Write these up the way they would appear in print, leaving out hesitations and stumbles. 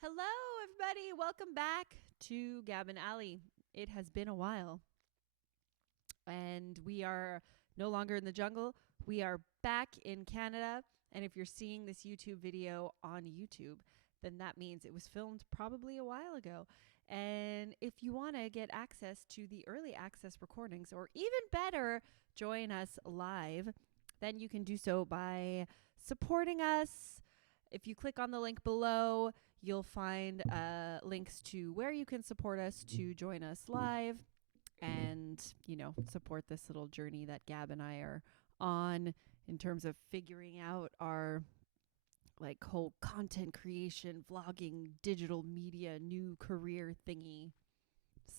Hello, everybody. Welcome back to Gab and Alley. It has been a while, and we are no longer in the jungle. We are back in Canada. And if you're seeing this YouTube video on YouTube, then that means it was filmed probably a while ago. And if you want to get access to the early access recordings, or even better, join us live, then you can do so by supporting us. If you click on the link below, you'll find links to where you can support us to join us live and, support this little journey that Gab and I are on in terms of figuring out our whole content creation, vlogging, digital media, new career thingy.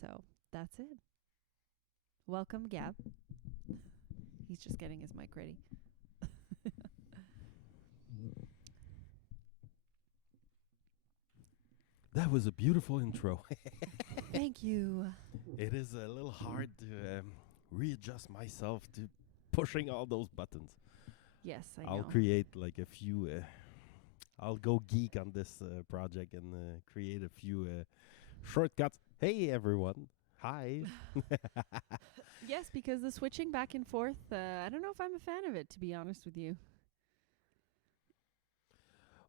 So that's it. Welcome, Gab. He's just getting his mic ready. That was a beautiful intro. Thank you. It is a little hard to readjust myself to pushing all those buttons. Yes, I know. I'll create like a few. I'll go geek on this project and create a few shortcuts. Hey everyone. Hi. Yes, because the switching back and forth, I don't know if I'm a fan of it, to be honest with you.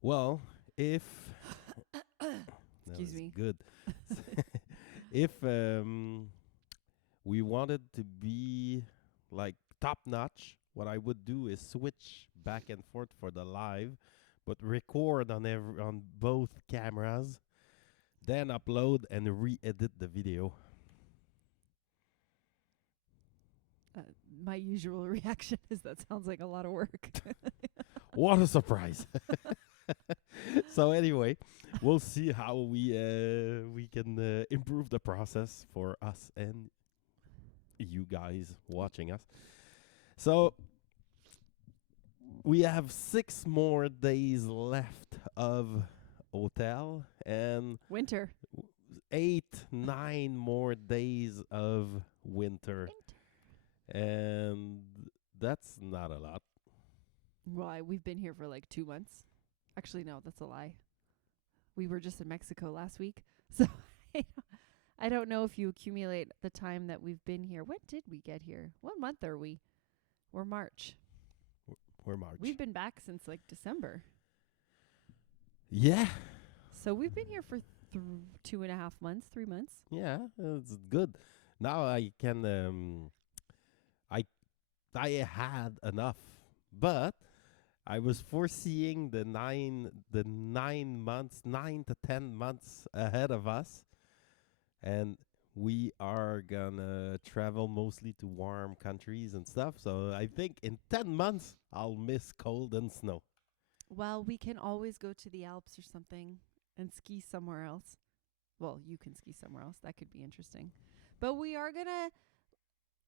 Well, if Excuse me. Good. If we wanted to be like top notch, what I would do is switch back and forth for the live, but record on both cameras, then upload and re-edit the video. My usual reaction is that sounds like a lot of work. What a surprise! So anyway, we'll see how we can improve the process for us and you guys watching us. So we have 6 more days left of hotel and Winter. 8-9 more days of winter. And that's not a lot. Why? We've been here for like 2 months. Actually, no, that's a lie. We were just in Mexico last week. So I don't know if you accumulate the time that we've been here. When did we get here? What month are we? We're March. We're March. We've been back since like December. Yeah. So we've been here for 2.5 months, 3 months. Yeah, it's good. Now I can I had enough, but I was foreseeing the 9 to 10 months ahead of us, and we are gonna travel mostly to warm countries and stuff. So I think in 10 months I'll miss cold and snow. Well, we can always go to the Alps or something and ski somewhere else. Well, you can ski somewhere else. That could be interesting. But we are going to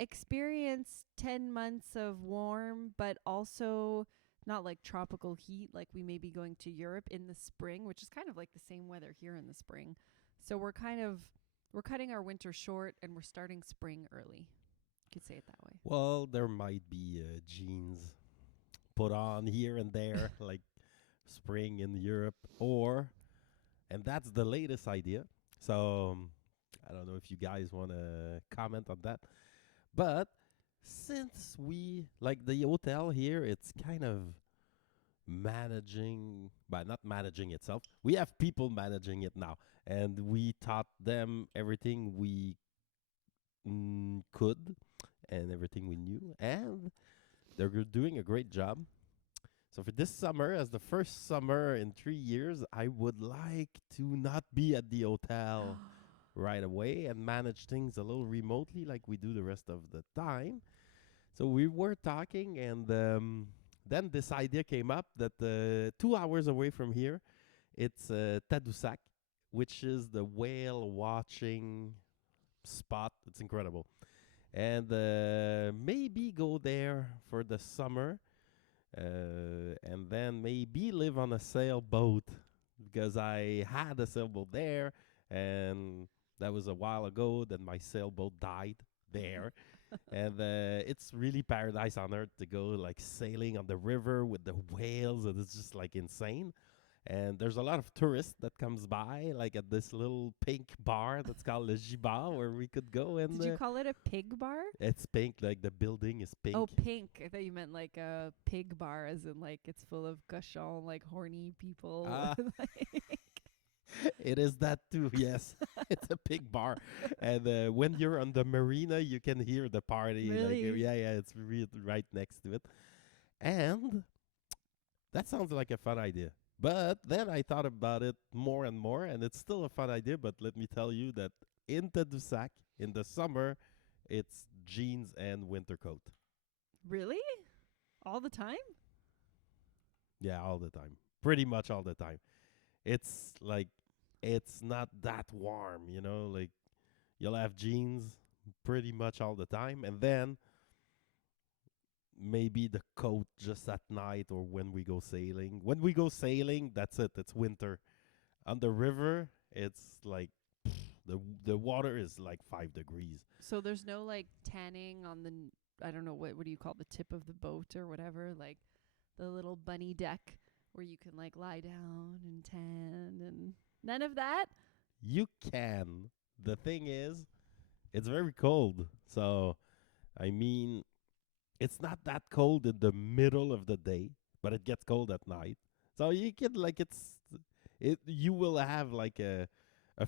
experience 10 months of warm, but also not like tropical heat. Like we may be going to Europe in the spring, which is kind of like the same weather here in the spring. So we're cutting our winter short and we're starting spring early. You could say it that way. Well, there might be jeans put on here and there, like spring in Europe, and that's the latest idea. So I don't know if you guys want to comment on that. But since we, like the hotel here, it's kind of managing, but not managing itself. We have people managing it now. And we taught them everything we could and everything we knew. And they're doing a great job. So for this summer, as the first summer in 3 years, I would like to not be at the hotel right away and manage things a little remotely like we do the rest of the time. So we were talking, and then this idea came up that 2 hours away from here, it's Tadoussac, which is the whale watching spot. It's incredible. And maybe go there for the summer, and then maybe live on a sailboat, because I had a sailboat there, and that was a while ago. Then my sailboat died there. And it's really paradise on earth to go like sailing on the river with the whales, and it's just like insane. And there's a lot of tourists that comes by, like at this little pink bar that's called Le Gibar, where we could go and Did you call it a pig bar? it's pink, like the building is pink. Oh, pink. I thought you meant like a pig bar, as in like it's full of cochon, like horny people. Ah, it is that too, yes. It's a pig bar. And when you're on the marina, you can hear the party. Really? Yeah, it's right next to it. And that sounds like a fun idea. But then I thought about it more and more, and it's still a fun idea. But let me tell you that in Tadoussac, in the summer, it's jeans and winter coat. Really? All the time? Yeah, all the time. Pretty much all the time. It's like, it's not that warm, you know? Like, you'll have jeans pretty much all the time. And then maybe the coat just at night or when we go sailing. When we go sailing, that's it. It's winter. On the river, it's like the water is like 5 degrees. So there's no like tanning on the I don't know what do you call the tip of the boat or whatever, like the little bunny deck where you can like lie down and tan and none of that? You can. The thing is, it's very cold. So, I mean, it's not that cold in the middle of the day, but it gets cold at night. So you can like it. You will have like a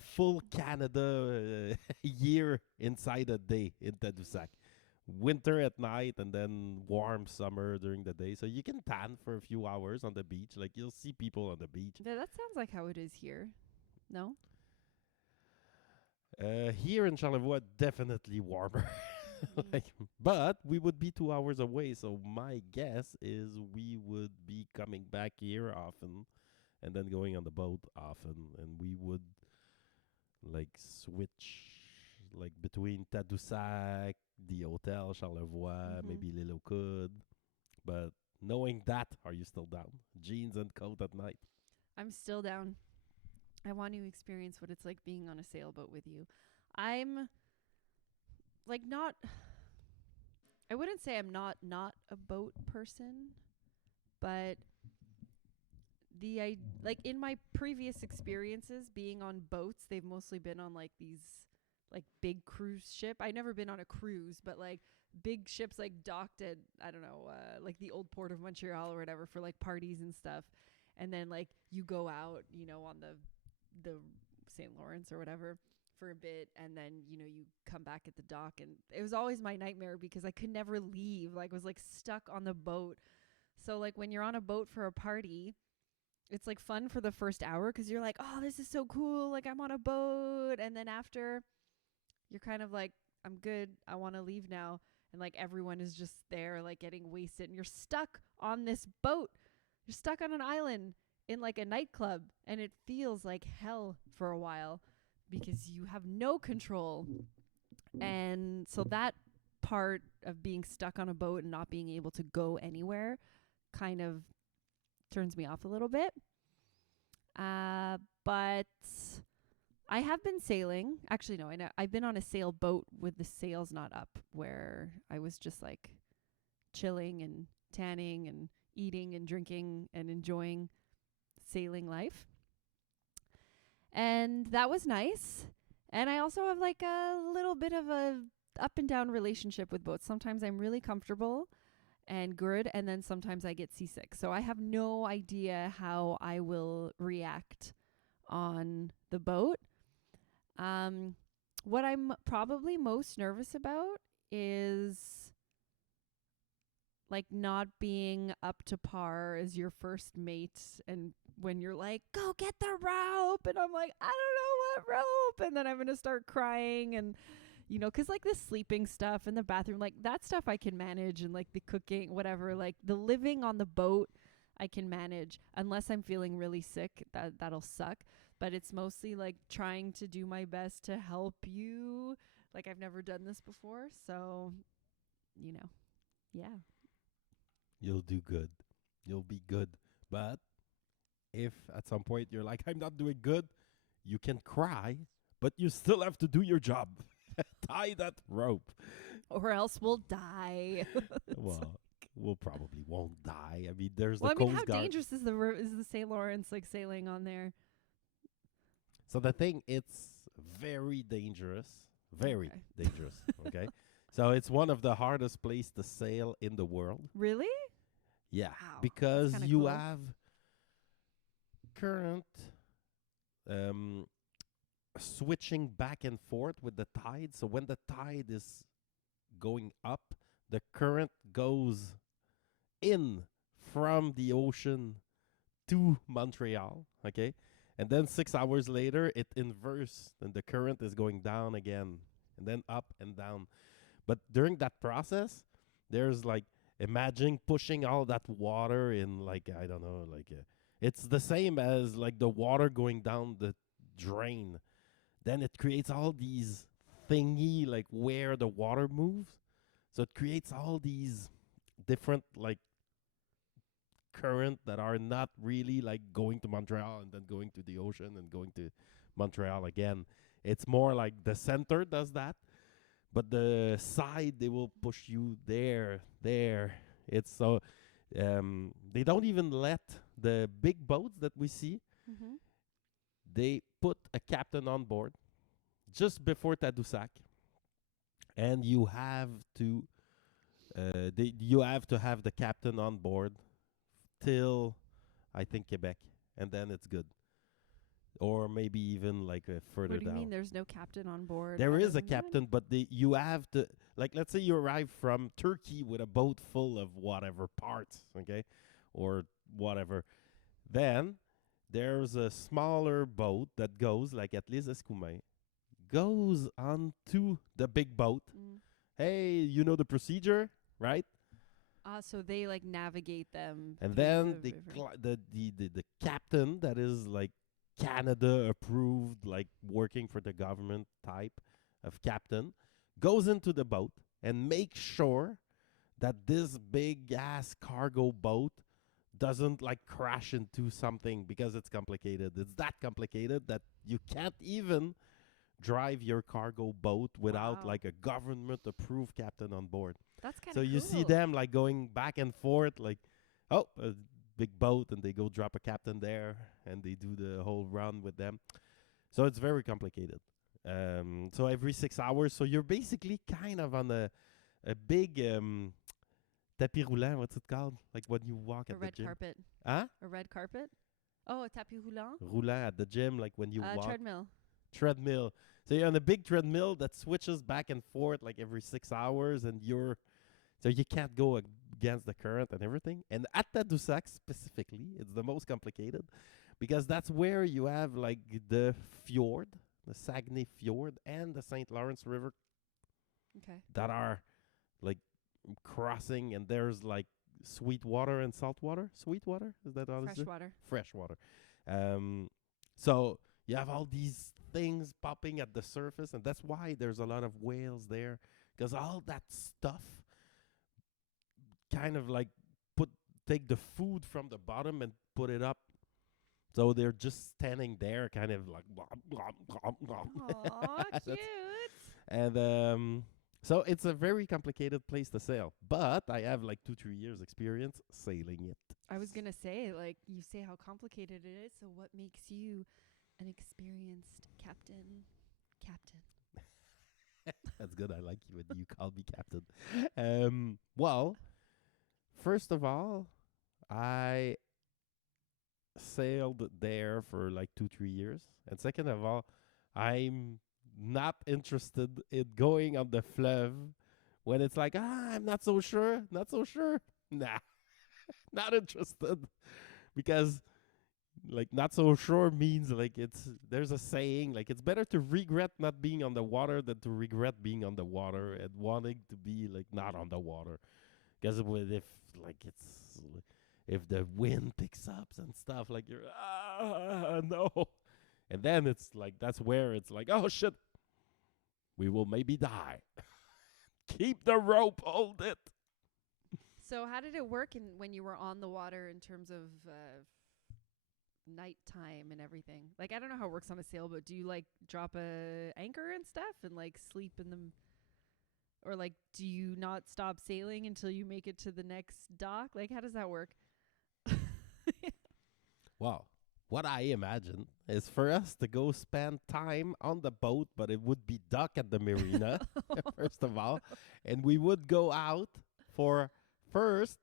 full Canada year inside a day in Tadoussac. Winter at night and then warm summer during the day. So you can tan for a few hours on the beach. Like you'll see people on the beach. Yeah, that sounds like how it is here. No? Here in Charlevoix, definitely warmer. Like, but we would be 2 hours away. So my guess is we would be coming back here often and then going on the boat often. And we would like switch like between Tadoussac, the hotel, Charlevoix, maybe Lilo Could. But knowing that, are you still down? Jeans and coat at night. I'm still down. I want to experience what it's like being on a sailboat with you. I'm like not I wouldn't say I'm not a boat person, but like in my previous experiences being on boats, they've mostly been on like these like big cruise ship. I've never been on a cruise, but like big ships like docked at I don't know, like the old port of Montreal or whatever for like parties and stuff. And then like you go out, you know, on the St. Lawrence or whatever for a bit, and then you know you come back at the dock, and it was always my nightmare because I could never leave. Like I was like stuck on the boat. So like when you're on a boat for a party, it's like fun for the first hour because you're like, oh, this is so cool, like I'm on a boat. And then after, you're kind of like, I'm good, I want to leave now. And like everyone is just there like getting wasted, and you're stuck on this boat. You're stuck on an island in like a nightclub, and it feels like hell for a while because you have no control. And so that part of being stuck on a boat and not being able to go anywhere kind of turns me off a little bit. But I have been sailing. Actually, no, I've been on a sailboat with the sails not up, where I was just like chilling and tanning and eating and drinking and enjoying sailing life. And that was nice. And I also have like a little bit of a up and down relationship with boats. Sometimes I'm really comfortable and good, and then sometimes I get seasick. So I have no idea how I will react on the boat. What I'm probably most nervous about is like not being up to par as your first mate, and when you're like, go get the rope, and I'm like, I don't know what rope, and then I'm gonna start crying, and you know, because like the sleeping stuff in the bathroom, like that stuff I can manage, and like the cooking, whatever, like the living on the boat I can manage, unless I'm feeling really sick. That'll suck. But it's mostly like trying to do my best to help you. Like I've never done this before, so you know, yeah. You'll do good. You'll be good. But if at some point you're like, I'm not doing good, you can cry, but you still have to do your job. Tie that rope. Or else we'll die. Well, we'll probably won't die. I mean, there's Well, the I mean, how Coast Guard. dangerous is is the St. Lawrence like sailing on there? So the thing, it's very dangerous. Very Okay. dangerous. Okay. So it's one of the hardest places to sail in the world. Really? Yeah. Wow. That's Because kind of you cool. have current um, switching back and forth with the tide. So when the tide is going up, the current goes in from the ocean to Montreal. Okay. And then 6 hours later, it inverts and the current is going down again and then up and down. But during that process, there's like, imagine pushing all that water in, like, I don't know, like, it's the same as like the water going down the drain. Then it creates all these thingy, like where the water moves. So it creates all these different, like, current that are not really like going to Montreal and then going to the ocean and going to Montreal again. It's more like the center does that, but the side they will push you there. It's so they don't even let the big boats that we see. Mm-hmm. They put a captain on board just before Tadoussac, and you have to have the captain on board till I think Quebec, and then it's good. Or maybe even like further What do you mean down. there's no captain on board? There other is a than that? captain, but you have to, like, let's say you arrive from Turkey with a boat full of whatever parts, okay, or whatever. Then there's a smaller boat that goes like at Les Escoumins, goes onto the big boat. Mm. Hey, you know the procedure, right? So they like navigate them And through then the river. the captain that is like Canada approved, like working for the government type of captain, goes into the boat and makes sure that this big ass cargo boat doesn't like crash into something because it's complicated. It's that complicated that you can't even drive your cargo boat without Wow. like a government approved captain on board. That's kind So of you see cool. them like going back and forth, like, oh, a big boat, and they go drop a captain there, and they do the whole run with them. So it's very complicated. So every 6 hours, so you're basically kind of on a big tapis roulant. What's it called? Like when you walk A at the red gym. carpet. Huh? A red carpet? Oh, a tapis roulant? Roulant at the gym, like when you walk. Treadmill. Treadmill. So you're on a big treadmill that switches back and forth like every 6 hours, and so you can't go against the current and everything. And at Tadoussac specifically, it's the most complicated because that's where you have like the fjord, the Saguenay Fjord, and the St. Lawrence River Okay. that are like crossing, and there's like sweet water and salt water. Sweet water, is that how it's Freshwater. fresh water. So you have all these things popping at the surface, and that's why there's a lot of whales there, because all that stuff kind of like take the food from the bottom and put it up. So they're just standing there, kind of like Aw, cute. and so it's a very complicated place to sail. But I have like 2-3 years experience sailing it. I was gonna say, like, you say how complicated it is. So, what makes you an experienced captain? Captain. That's good. I like you when you call me captain. Well, first of all, I sailed there for like 2-3 years, and second of all, I'm not interested in going on the fleuve when it's like, I'm not so sure, not so sure. Nah, not interested, because like not so sure means like there's a saying like it's better to regret not being on the water than to regret being on the water and wanting to be like not on the water, because if like if the wind picks up and stuff, like you're no, and then it's like that's where it's like, oh shit, we will maybe die. Keep the rope, hold it. So, how did it work when you were on the water in terms of nighttime and everything? Like, I don't know how it works on a sailboat. Do you like drop a anchor and stuff and like sleep in the Or like, do you not stop sailing until you make it to the next dock? Like, how does that work? Well, what I imagine is for us to go spend time on the boat, but it would be dock at the marina, first of all. And we would go out for first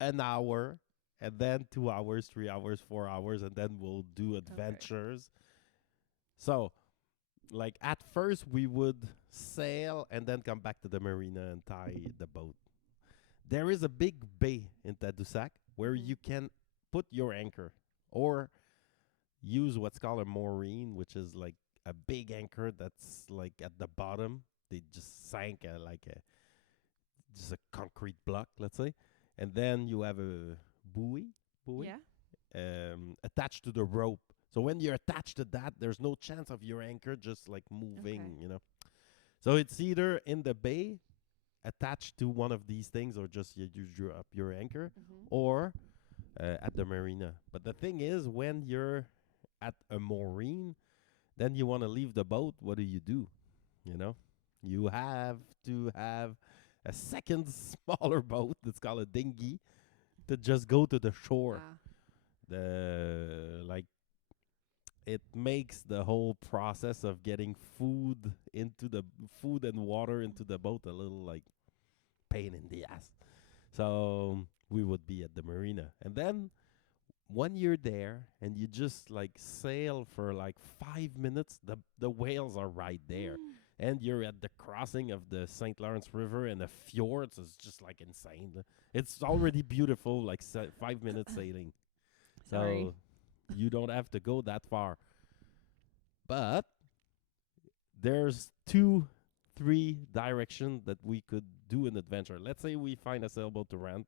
an hour, and then 2 hours, 3 hours, 4 hours, and then we'll do adventures. So, like at first, we would sail and then come back to the marina and tie the boat. There is a big bay in Tadoussac where Mhm. you can put your anchor or use what's called a moorine, which is like a big anchor that's like at the bottom. They just sank like a just a concrete block, let's say, and then you have a buoy Yeah. attached to the rope. So when you're attached to that, there's no chance of your anchor just like moving, Okay. you know. So it's either in the bay attached to one of these things, or just you drew up your anchor, Mm-hmm. or at the marina. But the thing is, when you're at a moorine, then you want to leave the boat. What do? You know, you have to have a second smaller boat that's called a dinghy to just go to the shore. Ah. The like it makes the whole process of getting food and water into the boat a little like pain in the ass. So we would be at the marina, and then when you're there and you just like sail for like 5 minutes, the whales are right there. And you're at the crossing of the St. Lawrence River and the fjords is just like insane. It's already beautiful, like 5 minutes sailing. Sorry. So you don't have to go that far. But there's 3 directions that we could do an adventure. Let's say we find a sailboat to rent.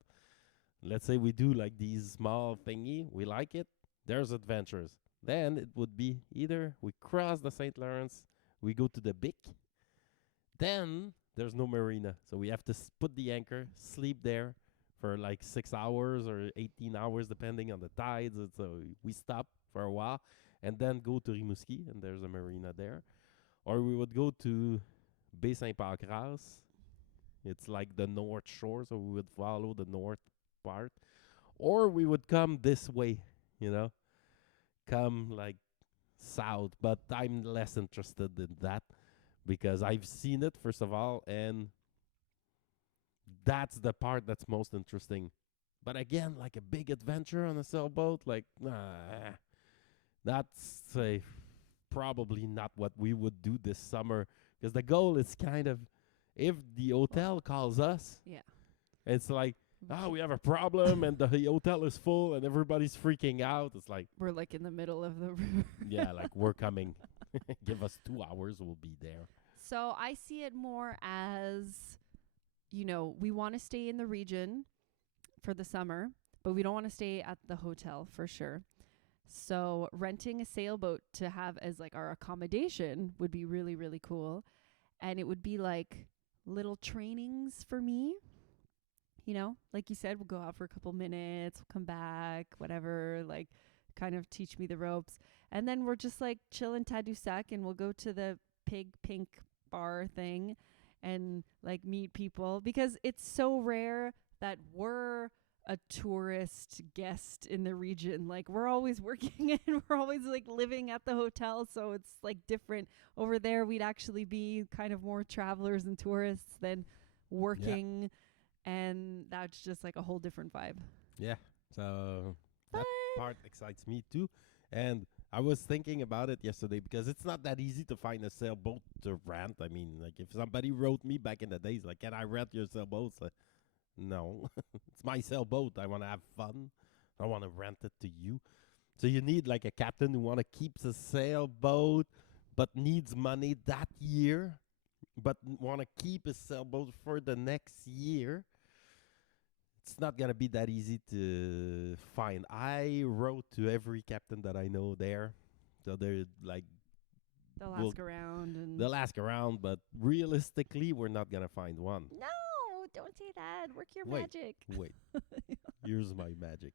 Let's say we do like these small thingy. We like it. There's adventures. Then it would be either we cross the St. Lawrence, we go to the Bic. Then there's no marina. So we have to put the anchor, sleep there for like 6 hours or 18 hours, depending on the tides. And so we stop for a while and then go to Rimouski, and there's a marina there. Or we would go to Baie Saint Pancras. It's like the north shore, so we would follow the north part. Or we would come this way, you know, come like south. But I'm less interested in that because I've seen it, first of all, and that's the part that's most interesting. But again, like a big adventure on a sailboat, like, nah, that's probably not what we would do this summer. Because the goal is kind of, if the hotel calls us, Yeah. it's like, we have a problem and the hotel is full and everybody's freaking out. It's like, We're like in the middle of the river. yeah, like we're coming. Give us 2 hours, we'll be there. So I see it more as, we want to stay in the region for the summer, but we don't want to stay at the hotel for sure. So renting a sailboat to have as like our accommodation would be really, really cool. And it would be like little trainings for me. Like you said, we'll go out for a couple minutes, we'll come back, whatever, like kind of teach me the ropes. And then we're just like chill in Tadoussac and we'll go to the Pig Pink bar thing and like meet people, because it's so rare that we're a tourist guest in the region. Like we're always working and we're always like living at the hotel, so it's like different. Over there we'd actually be kind of more travelers and tourists than working, and that's just like a whole different vibe. Yeah. So Fun. that part excites me too. And I was thinking about it yesterday because it's not that easy to find a sailboat to rent. I mean, like if somebody wrote me back in the days, like, can I rent your sailboat? Like, no, it's my sailboat. I want to have fun. I want to rent it to you. So you need like a captain who want to keep the sailboat, but needs money that year, but want to keep his sailboat for the next year. It's not gonna be that easy to find. I wrote to every captain that I know there, so they're like, They'll we'll, ask around and they'll ask around, but realistically, we're not gonna find one. no, don't say that. Work your Wait, magic. wait. Here's my magic.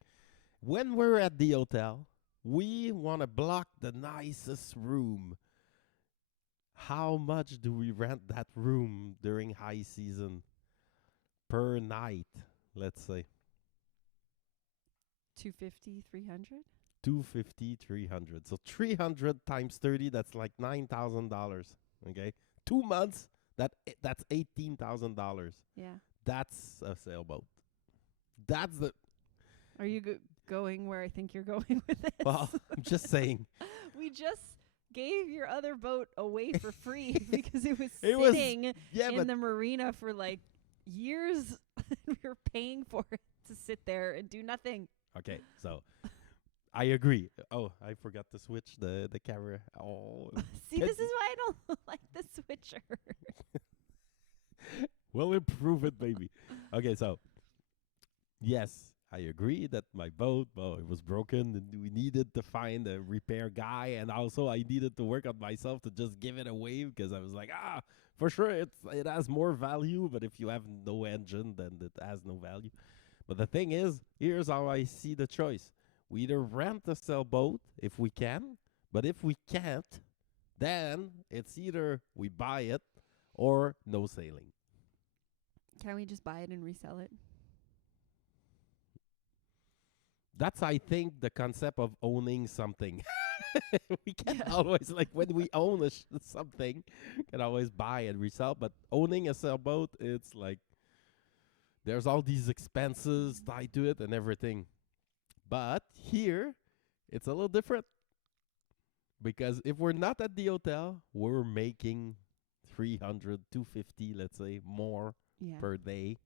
When we're at the hotel, we want to block the nicest room. how much do we rent that room during high season per night? Let's say 250, 300. 250, 300. So 300 times 30, that's like $9,000. Okay, 2 months. That's $18,000. Yeah. That's a sailboat. That's the. Are you going where I think you're going with this? Well, I'm just saying. We just gave your other boat away for free because it was It was- sitting Yeah, in but the marina for like years. We were paying for it to sit there and do nothing. okay. So I agree. Oh, I forgot to switch the camera. Oh, See, Can- this is why I don't like the switcher. we'll improve it, baby. Okay, so yes, I agree that my boat, well, it was broken, and we needed to find a repair guy, and also I needed to work on myself to just give it away because I was like, for sure it has more value, but if you have no engine, then it has no value. But the thing is, here's how I see the choice: we either rent a sailboat if we can, but if we can't, then it's either we buy it or no sailing. Can we just buy it and resell it? That's, I think, the concept of owning something. We can Yeah. always, like, when we own something, can always buy and resell. But owning a sailboat, it's like there's all these expenses tied to it and everything. But here, it's a little different because if we're not at the hotel, we're making 300, 250, let's say, more Yeah. per day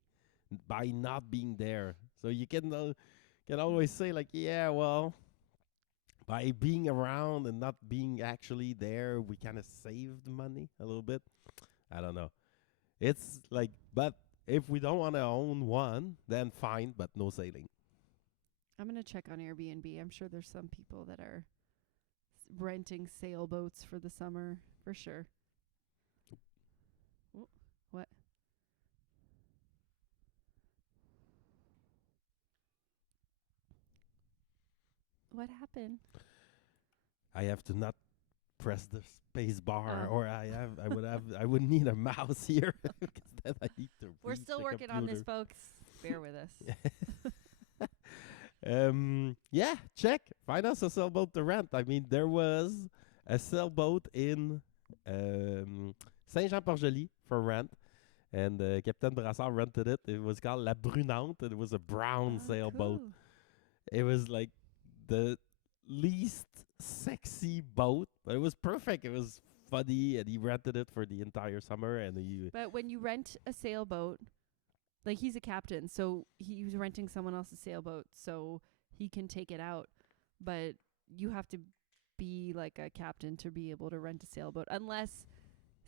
by not being there. So you can always say like, yeah, well, by being around and not being actually there, we kind of saved money a little bit. I don't know. It's like, but if we don't want to own one, then fine, but no sailing. I'm going to check on Airbnb. I'm sure there's some people that are renting sailboats for the summer for sure. What? What happened? I have to not press the space bar, Oh. or I would need a mouse here because then I need to. We're reach still the working on this, computer. folks. Bear with us. Yeah, check. Find us a sailboat to rent. I mean, there was a sailboat in Saint-Jean-Port-Joli for rent, and Captain Brassard rented it. It was called La Brunante, and it was a brown Oh, sailboat. cool. It was like the least sexy boat, but it was perfect. It was funny, and he rented it for the entire summer, and he. But when you rent a sailboat, like he's a captain, so he was renting someone else's sailboat so he can take it out. But you have to be like a captain to be able to rent a sailboat, unless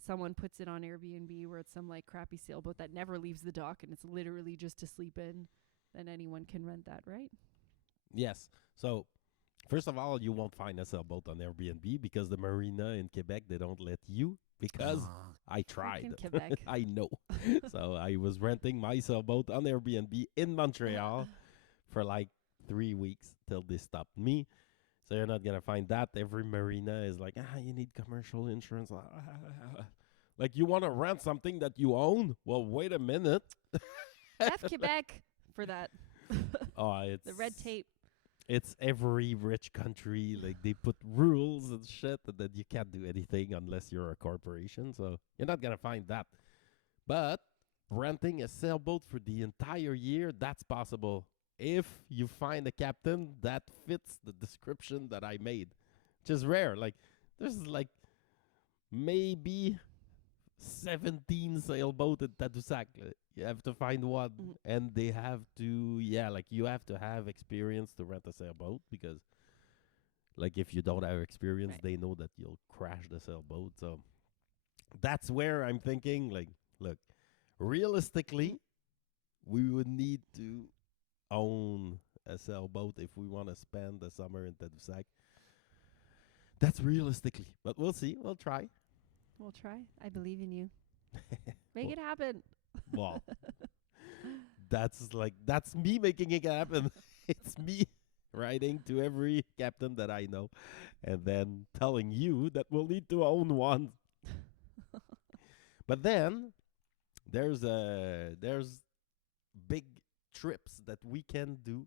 someone puts it on Airbnb where it's some like crappy sailboat that never leaves the dock and it's literally just to sleep in. Then anyone can rent that, right? Yes. So, first of all, you won't find a sailboat on Airbnb because the marina in Quebec, they don't let you because I tried. Fucking Quebec. I know. So I was renting my sailboat on Airbnb in Montreal for like 3 weeks till they stopped me. So you're not going to find that. Every marina is like, you need commercial insurance. Like, you want to rent something that you own? Well, wait a minute. F Quebec for that. Oh, it's The red tape. It's every rich country. Like, they put rules and shit, and then you can't do anything unless you're a corporation. So you're not gonna find that. But renting a sailboat for the entire year, that's possible if you find a captain that fits the description that I made, which is rare. Like, there's like maybe 17 sailboat in Tadoussac. You have to find one, Mhm. and they have to, like, you have to have experience to rent a sailboat because, like, if you don't have experience, Right. they know that you'll crash the sailboat. So that's where I'm thinking, like, look, realistically, we would need to own a sailboat if we want to spend the summer in Tadoussac. That's realistically, but we'll see. We'll try. We'll try. I believe in you. Make it happen. Well, that's me making it happen. It's me writing to every captain that I know, and then telling you that we'll need to own one. But then there's big trips that we can do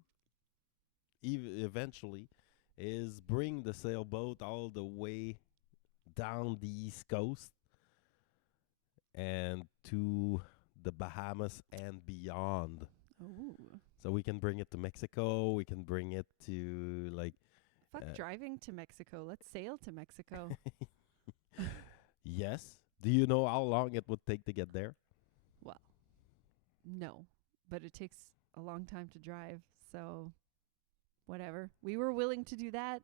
eventually is bring the sailboat all the way down the east coast and to the Bahamas and beyond. Oh, So we can bring it to Mexico. We can bring it to like. fuck driving to Mexico. Let's sail to Mexico. Yes. Do you know how long it would take to get there? Well, no, but it takes a long time to drive. So, whatever. We were willing to do that.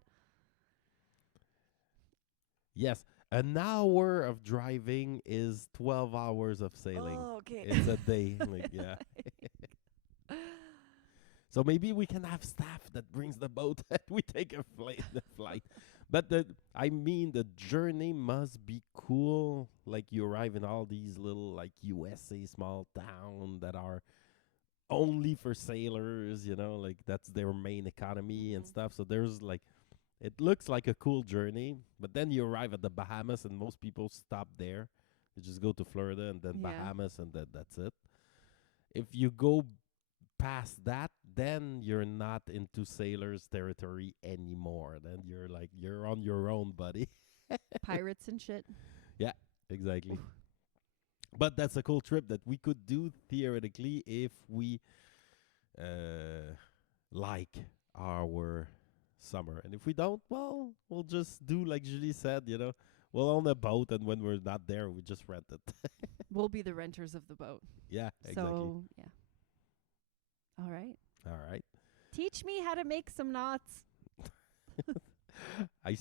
Yes. An hour of driving is 12 hours of sailing. Oh, okay. It's a day. Like, yeah. So maybe we can have staff that brings the boat and we take a flight. But I mean, the journey must be cool. Like you arrive in all these little like USA small town that are only for sailors, like that's their main economy and stuff. So there's like, it looks like a cool journey, but then you arrive at the Bahamas and most people stop there. You just go to Florida and then Yeah. Bahamas and that's it. If you go past that, then you're not into sailors territory anymore. Then you're on your own, buddy. Pirates and shit. Exactly. But that's a cool trip that we could do theoretically if we like our summer. And if we don't, well, we'll just do like Julie said, we'll own a boat, and when we're not there, we just rent it. We'll be the renters of the boat. Yeah, exactly. So, yeah. All right. All right. Teach me how to make some knots. I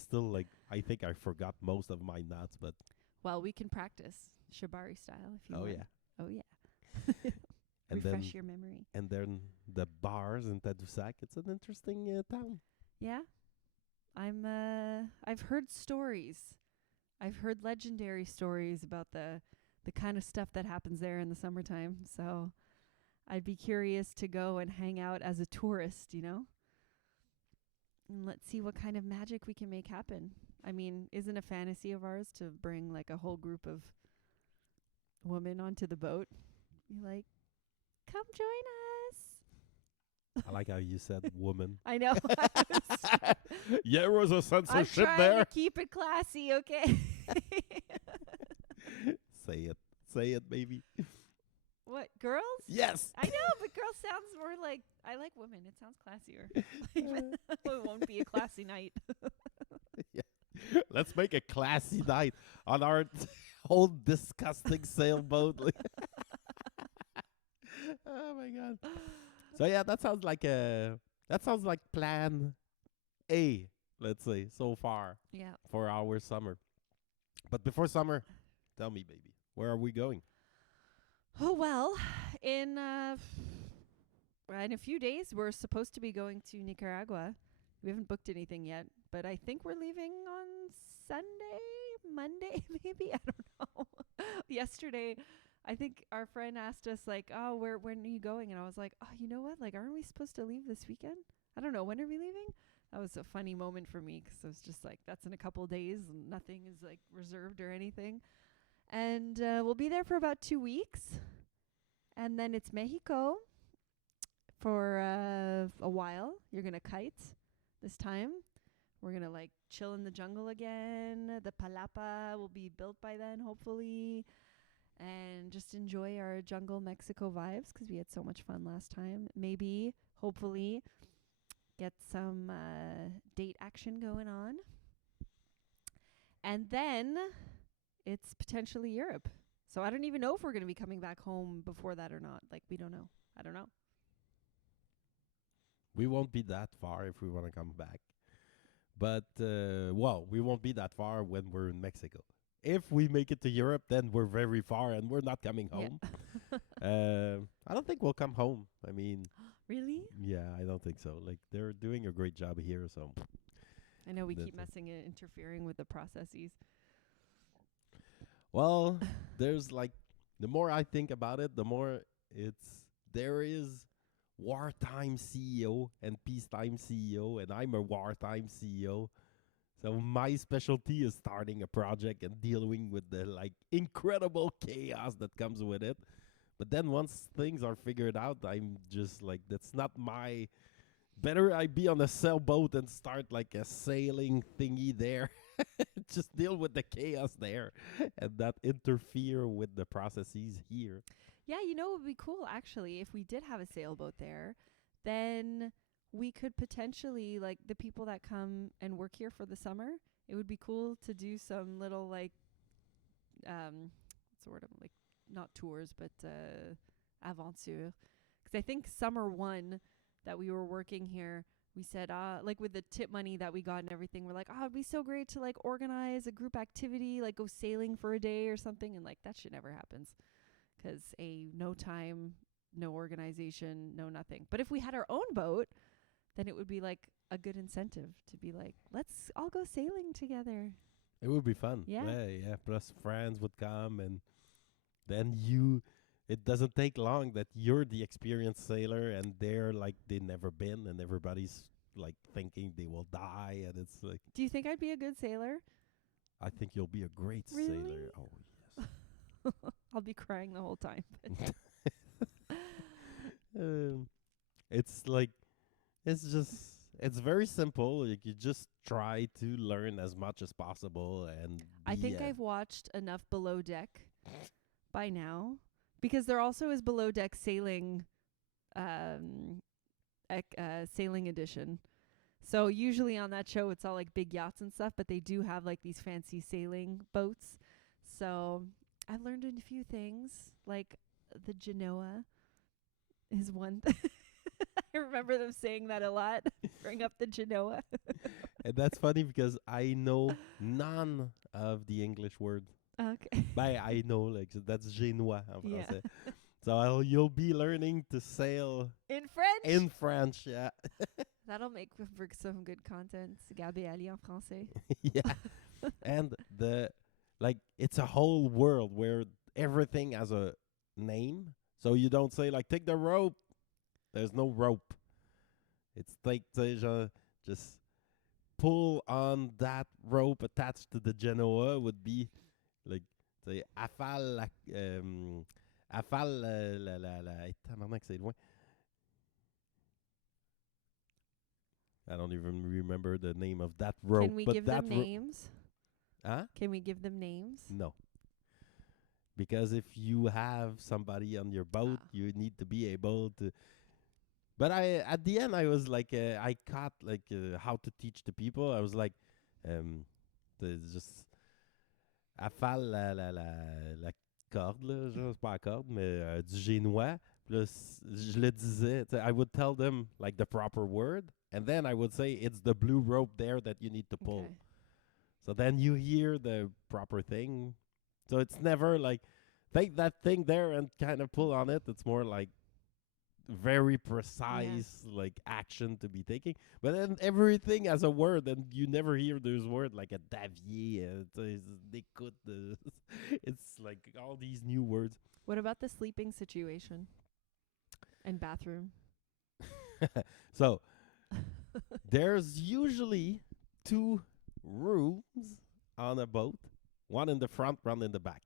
think I forgot most of my knots, but Well, we can practice shibari style if you want. yeah. Oh, yeah. And Refresh your memory. And then the bars in Tadoussac, it's an interesting town. Yeah. I've heard stories. I've heard legendary stories about the kind of stuff that happens there in the summertime. So I'd be curious to go and hang out as a tourist, And let's see what kind of magic we can make happen. I mean, isn't a fantasy of ours to bring like a whole group of women onto the boat? You're like, come join us. I like how you said woman. I know. Yeah, there was a I'm censorship trying there. to keep it classy, okay? Say it, baby. What, girls? Yes. I know, but girls sounds more like, I like women. It sounds classier. It won't be a classy night. Let's make a classy night on our old disgusting sailboat. Oh my god. So yeah, that sounds like plan A, let's say, so far Yeah. for our summer. But before summer, tell me, baby, where are we going? Oh, well, in a few days, we're supposed to be going to Nicaragua. We haven't booked anything yet, but I think we're leaving on Monday, maybe. I don't know. Yesterday, I think our friend asked us, like, oh, when are you going? And I was like, oh, you know what? Like, aren't we supposed to leave this weekend? I don't know. When are we leaving? That was a funny moment for me because I was just like, that's in a couple of days and nothing is like reserved or anything. And we'll be there for about 2 weeks. And then it's Mexico for a while. You're going to kite this time. We're going to like chill in the jungle again. The palapa will be built by then, hopefully. And just enjoy our jungle Mexico vibes because we had so much fun last time. Maybe, hopefully, get some date action going on. And then it's potentially Europe. So I don't even know if we're going to be coming back home before that or not. Like, we don't know. I don't know. We won't be that far if we want to come back. But, we won't be that far when we're in Mexico. If we make it to Europe, then we're very far and we're not coming home. Yeah. I don't think we'll come home. I mean... Really? Yeah, I don't think so. Like, they're doing a great job here, so... I know we keep interfering with the processes. Well, there's like... The more I think about it, the more there is wartime CEO and peacetime CEO, and I'm a wartime CEO. So my specialty is starting a project and dealing with the like incredible chaos that comes with it. But then once things are figured out, I'm just like, that's not my. Better I be on a sailboat and start like a sailing thingy there. Just deal with the chaos there and not interfere with the processes here. Yeah, you know, it would be cool actually if we did have a sailboat there, then we could potentially, like, the people that come and work here for the summer, it would be cool to do some little like what's the word? Like, not tours, but aventure. Because I think summer one that we were working here, we said, like with the tip money that we got and everything, we're like, it'd be so great to like organize a group activity, like go sailing for a day or something. And like that shit never happens because no time, no organization, no nothing. But if we had our own boat, then it would be like a good incentive to be like, let's all go sailing together. It would be fun. Yeah. Yeah. Plus friends would come and then you it doesn't take long that you're the experienced sailor and they're like they never been and everybody's like thinking they will die and it's like Do you think I'd be a good sailor? I think you'll be a great Really? sailor. Oh yes. I'll be crying the whole time. It's like it's very simple. Like you just try to learn as much as possible and I think I've watched enough Below Deck by now, because there also is Below Deck sailing, sailing edition. So usually on that show it's all like big yachts and stuff, but they do have like these fancy sailing boats. So I've learned a few things, like the Genoa is one. I remember them saying that a lot. Bring up the Genoa. and that's funny because I know none of the English words. Okay. But I know like that's génois en Yeah. français. So you'll be learning to sail In French? in French, yeah. That'll make for some good content. Gabrielle en français. Yeah. And it's a whole world where everything has a name. So you don't say like take the rope. There's no rope. It's like just pull on that rope attached to the Genoa would be like say affale tabarnak, c'est loin. I don't even remember the name of that rope. Can we but give that them names? Huh? Can we give them names? No. Because if you have somebody on your boat, you need to be able to. But at the end, I was like, I caught like how to teach the people. I was like, just affale la corde, là, genre, c'est pas la corde, mais du génois. Plus, je le disais. I would tell them like the proper word, and then I would say it's the blue rope there that you need to pull. Okay. So then you hear the proper thing. So it's never like take that thing there and kind of pull on it. It's more like very precise like action to be taking. But then everything has a word and you never hear this word like a davier. It's like all these new words. What about the sleeping situation and bathroom? So there's usually 2 rooms on a boat, one in the front, one in the back.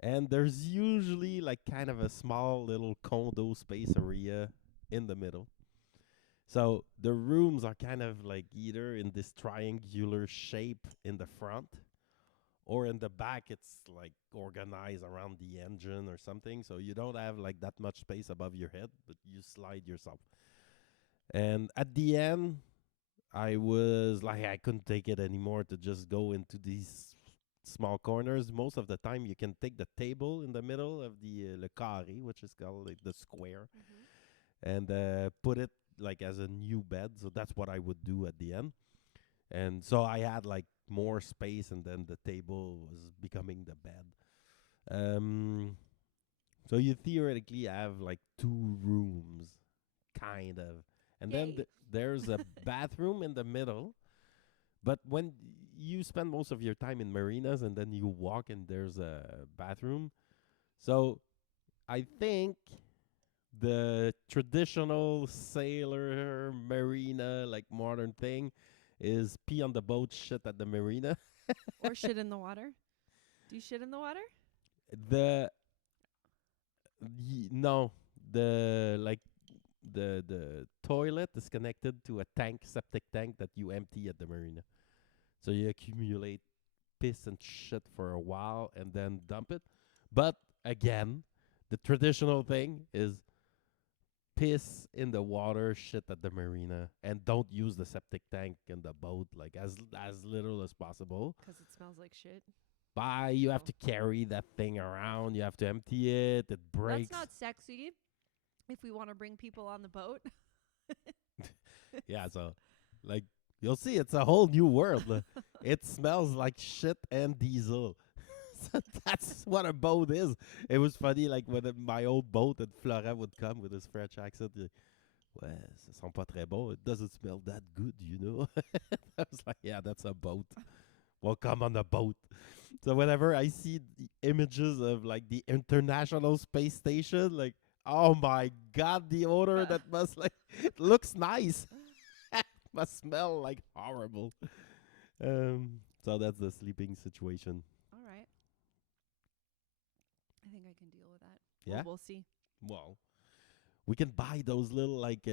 And there's usually like kind of a small little condo space area in the middle. So the rooms are kind of like either in this triangular shape in the front, or in the back it's like organized around the engine or something. So you don't have like that much space above your head, but you slide yourself. And at the end, I was like, I couldn't take it anymore to just go into these small corners. Most of the time, you can take the table in the middle of the le carré, which is called like the square, and put it like as a new bed. So that's what I would do at the end. And so I had like more space, and then the table was becoming the bed. So you theoretically have like 2 rooms, kind of. And then Yay. there's a bathroom in the middle. But when you spend most of your time in marinas and then you walk and there's a bathroom. So I think the traditional sailor marina, like modern thing, is pee on the boat, shit at the marina. Or shit in the water. Do you shit in the water? The no, the like the toilet is connected to a tank, septic tank that you empty at the marina. So you accumulate piss and shit for a while and then dump it. But again, the traditional thing is piss in the water, shit at the marina, and don't use the septic tank in the boat like as little as possible. Because it smells like shit. Bye. You have Oh. to carry that thing around. You have to empty it. It breaks. That's not sexy if we want to bring people on the boat. Yeah, so like you'll see, it's a whole new world. It smells like shit and diesel. So that's what a boat is. It was funny, like when my old boat and Florent would come with his French accent. Ouais, ça sent pas très bon. It doesn't smell that good, you know. I was like, yeah, that's a boat. Welcome on the boat. So whenever I see the images of like the International Space Station, like, oh my god, the odor that must like it looks nice. Must smell like horrible. So that's the sleeping situation. All right. I think I can deal with that. Yeah. We'll see. Well, we can buy those little like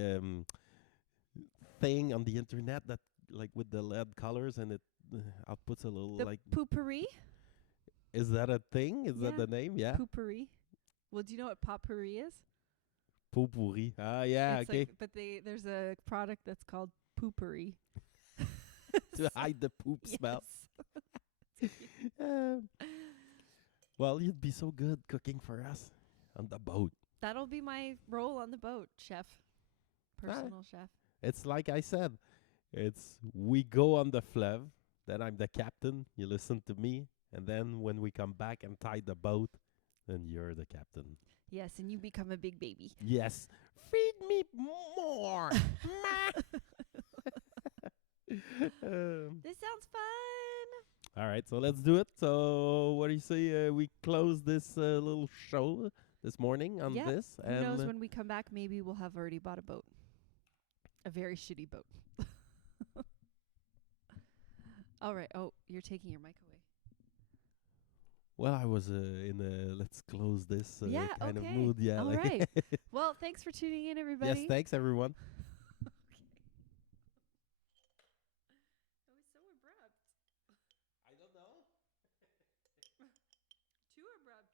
thing on the internet that like with the LED colors and it outputs a little The like. poopery? Is that a thing? Is that Yeah. the name? Yeah. Poopery. Well, do you know what potpourri is? Potpourri. Ah, yeah. It's Okay. like, but there's a product that's called poopery. To hide the poop smell. Yes. Um, well, you'd be so good cooking for us on the boat. That'll be my role on the boat, chef. Personal chef. It's like I said. It's we go on the fleuve. Then I'm the captain. You listen to me, and then when we come back and tie the boat, then you're the captain. Yes, and you become a big baby. Yes. Feed me more. This sounds fun. All right, so let's do it. So, what do you say? We close this little show this morning on Yeah. this, Who knows and when we come back, maybe we'll have already bought a boat. A very shitty boat. All right. Oh, you're taking your mic away. well, I was in a let's close this Yeah, kind of okay. mood. Yeah. All like right. Well, thanks for tuning in, everybody. yes, thanks everyone. That was so abrupt. I don't know. Too abrupt.